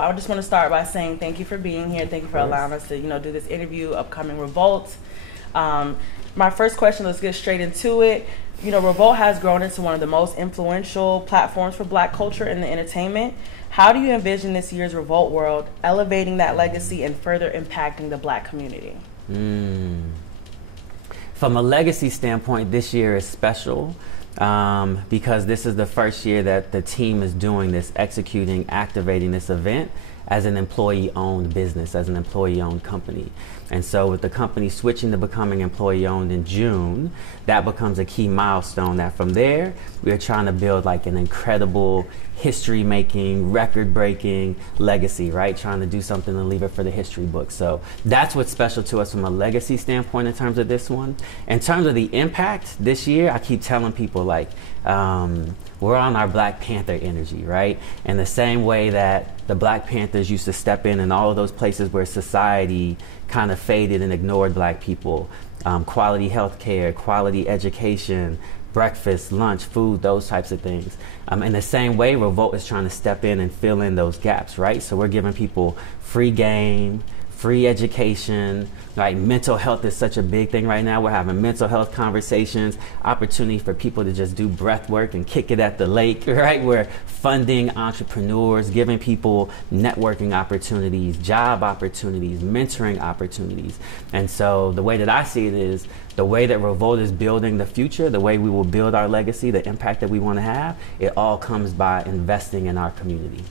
I just want to start by saying thank you for being here. Thank you for allowing us to, do this interview, upcoming Revolt. My first question, let's get straight into it. Revolt has grown into one of the most influential platforms for Black culture in the entertainment. How do you envision this year's Revolt World elevating that legacy and further impacting the Black community? From a legacy standpoint, this year is special because this is the first year that the team is doing this, executing, activating this event as an employee-owned business, as an employee-owned company. And so with the company switching to becoming employee-owned in June, that becomes a key milestone that from there, we are trying to build like an incredible history-making, record-breaking legacy, right? Trying to do something and leave it for the history book. So that's what's special to us from a legacy standpoint in terms of this one. In terms of the impact this year, I keep telling people like, we're on our Black Panther energy, right? In the same way that the Black Panthers used to step in all of those places where society kind of faded and ignored Black people, quality health care, quality education, breakfast, lunch, food, those types of things. In the same way, Revolt is trying to step in and fill in those gaps, right? So we're giving people free game, free education, right? Mental health is such a big thing right now. We're having mental health conversations, opportunity for people to just do breath work and kick it at the lake, right? We're funding entrepreneurs, giving people networking opportunities, job opportunities, mentoring opportunities. And so the way that I see it is the way that Revolt is building the future, the way we will build our legacy, the impact that we want to have, it all comes by investing in our community.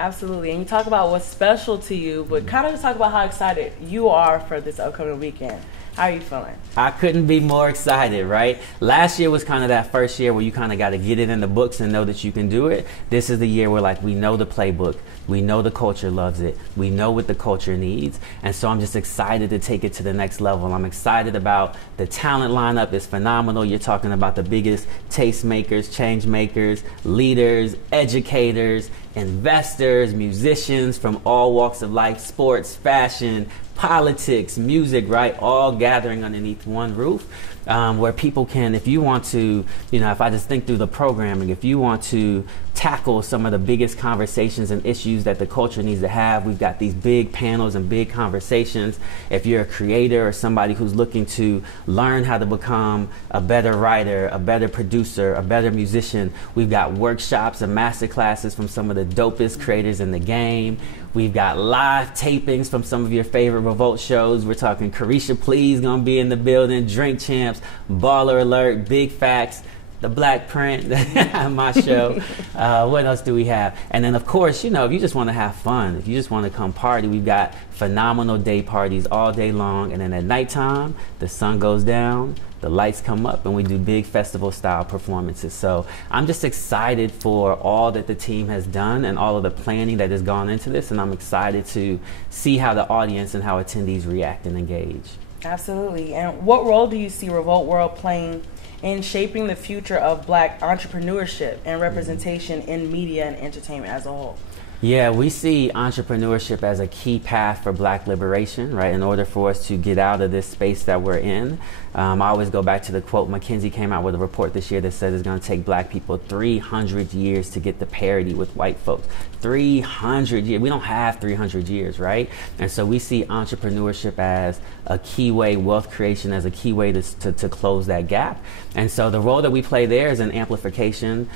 Absolutely. And you talk about what's special to you, but kind of just talk about how excited you are for this upcoming weekend. How are you feeling? I couldn't be more excited, right? Last year was kind of that first year where you kind of got to get it in the books and know that you can do it. This is the year where like we know the playbook. We know the culture loves it. We know what the culture needs. And so I'm just excited to take it to the next level. I'm excited about the talent lineup is phenomenal. You're talking about the biggest tastemakers, change makers, leaders, educators, investors, musicians from all walks of life, sports, fashion, politics, music, right? All gathering underneath one roof where people can, if you want to, if I just think through the programming, if you want to tackle some of the biggest conversations and issues that the culture needs to have, we've got these big panels and big conversations. If you're a creator or somebody who's looking to learn how to become a better writer, a better producer, a better musician, we've got workshops and masterclasses from some of the dopest creators in the game. We've got live tapings from some of your favorite Revolt shows. We're talking Carisha Please gonna be in the building, Drink Champs, Baller Alert, Big Facts, The Black Print, my show. What else do we have? And then of course, if you just want to have fun, if you just want to come party, we've got phenomenal day parties all day long. And then at nighttime, the sun goes down, the lights come up, and we do big festival style performances. So I'm just excited for all that the team has done and all of the planning that has gone into this. And I'm excited to see how the audience and how attendees react and engage. Absolutely. And what role do you see Revolt World playing in shaping the future of Black entrepreneurship and representation in media and entertainment as a whole? Yeah, we see entrepreneurship as a key path for Black liberation, right? In order for us to get out of this space that we're in. I always go back to the quote, McKinsey came out with a report this year that said it's going to take Black people 300 years to get to parity with white folks. 300 years. We don't have 300 years, right? And so we see entrepreneurship as a key way, wealth creation as a key way to close that gap. And so the role that we play there is an amplification.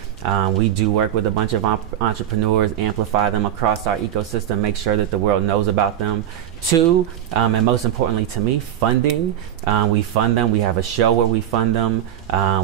We do work with a bunch of entrepreneurs, amplify them across our ecosystem, make sure that the world knows about them. Two, and most importantly to me, funding. We fund them. We have a show where we fund them.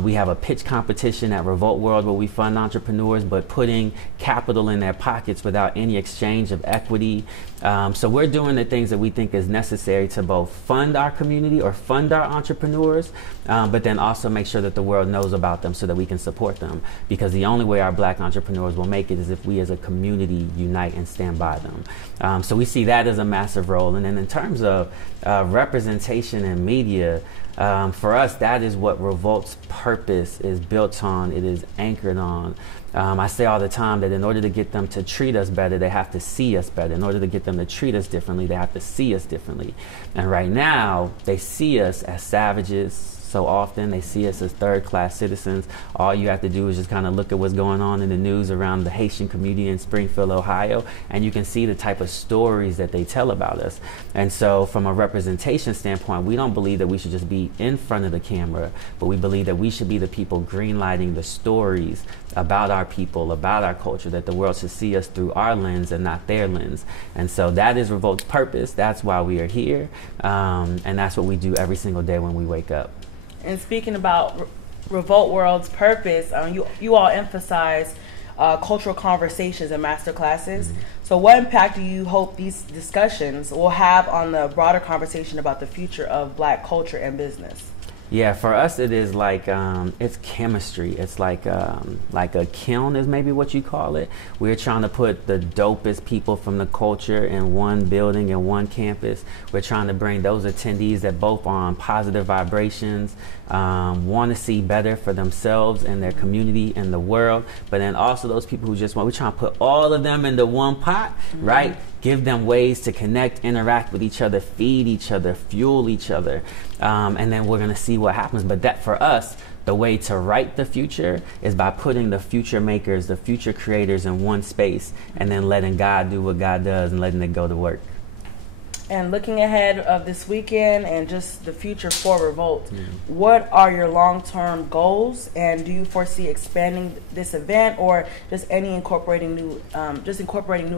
We have a pitch competition at Revolt World where we fund entrepreneurs, but putting capital in their pockets without any exchange of equity. So we're doing the things that we think is necessary to both fund our community or fund our entrepreneurs, but then also make sure that the world knows about them so that we can support them. Because the only way our Black entrepreneurs will make it is if we as a community unite and stand by them. So we see that as a massive role. And then in terms of representation in media, for us, that is what Revolt's purpose is built on. It is anchored on. I say all the time that in order to get them to treat us better, they have to see us better. In order to get them to treat us differently, they have to see us differently. And right now, they see us as savages, so often. They see us as third-class citizens. All you have to do is just kind of look at what's going on in the news around the Haitian community in Springfield, Ohio, and you can see the type of stories that they tell about us. And so from a representation standpoint, we don't believe that we should just be in front of the camera, but we believe that we should be the people greenlighting the stories about our people, about our culture, that the world should see us through our lens and not their lens. And so that is Revolt's purpose. That's why we are here. And that's what we do every single day when we wake up. And speaking about Revolt World's purpose, you all emphasize cultural conversations and master classes. So what impact do you hope these discussions will have on the broader conversation about the future of Black culture and business? Yeah, for us it is like it's chemistry. It's like a kiln is maybe what you call it. We're trying to put the dopest people from the culture in one building and one campus. We're trying to bring those attendees that both are on positive vibrations, want to see better for themselves and their community and the world, but then also those people who just want, we're trying to put all of them into one pot, right? Give them ways to connect, interact with each other, feed each other, fuel each other, and then we're going to see what happens. But that for us, the way to write the future is by putting the future makers, the future creators in one space, and then letting God do what God does and letting it go to work. And looking ahead of this weekend and just the future for Revolt, what are your long-term goals, and do you foresee expanding this event or just incorporating new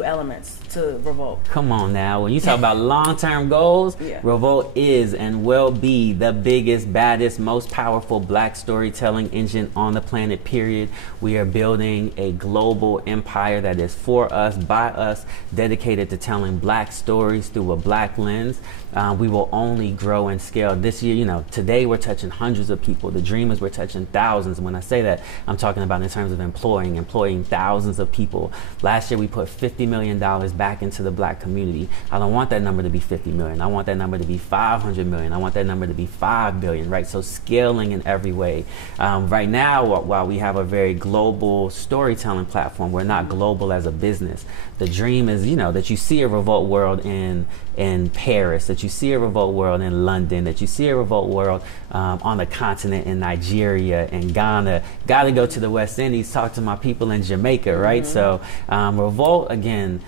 elements to Revolt? Come on now, when you talk about long-term goals, Revolt is and will be the biggest, baddest, most powerful Black storytelling engine on the planet, period. We are building a global empire that is for us, by us, dedicated to telling Black stories through a Black lens. We will only grow and scale. This year, you know, today we're touching hundreds of people. The dream is we're touching thousands. And when I say that, I'm talking about in terms of employing thousands of people. Last year we put $50 million back into the Black community. I don't want that number to be 50 million. I want that number to be 500 million. I want that number to be 5 billion, right? So scaling in every way. Right now, while we have a very global storytelling platform, we're not global as a business. The dream is, you know, that you see a Revolt World in Paris, that you see a Revolt World in London, that you see a Revolt World on the continent in Nigeria and Ghana. Got to go to the West Indies, talk to my people in Jamaica, right? So Revolt, again,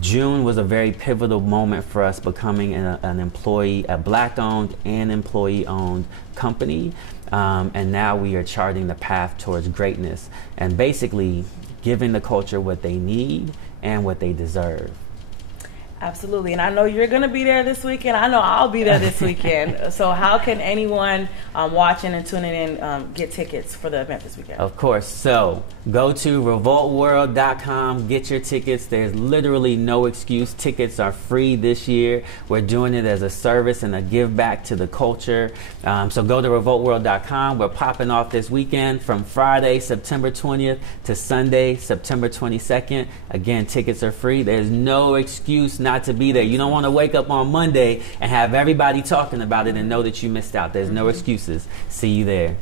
June was a very pivotal moment for us becoming an employee, a Black-owned and employee-owned company. And now we are charting the path towards greatness and basically giving the culture what they need and what they deserve. Absolutely, and I know you're going to be there this weekend. I know I'll be there this weekend. So how can anyone watching and tuning in get tickets for the event this weekend? Of course, so go to revoltworld.com, get your tickets. There's literally no excuse. Tickets are free this year. We're doing it as a service and a give back to the culture. So go to revoltworld.com. We're popping off this weekend from Friday, September 20th to Sunday, September 22nd. Again, tickets are free. There's no excuse not to be there. You don't want to wake up on Monday and have everybody talking about it and know that you missed out. There's no excuses. See you there.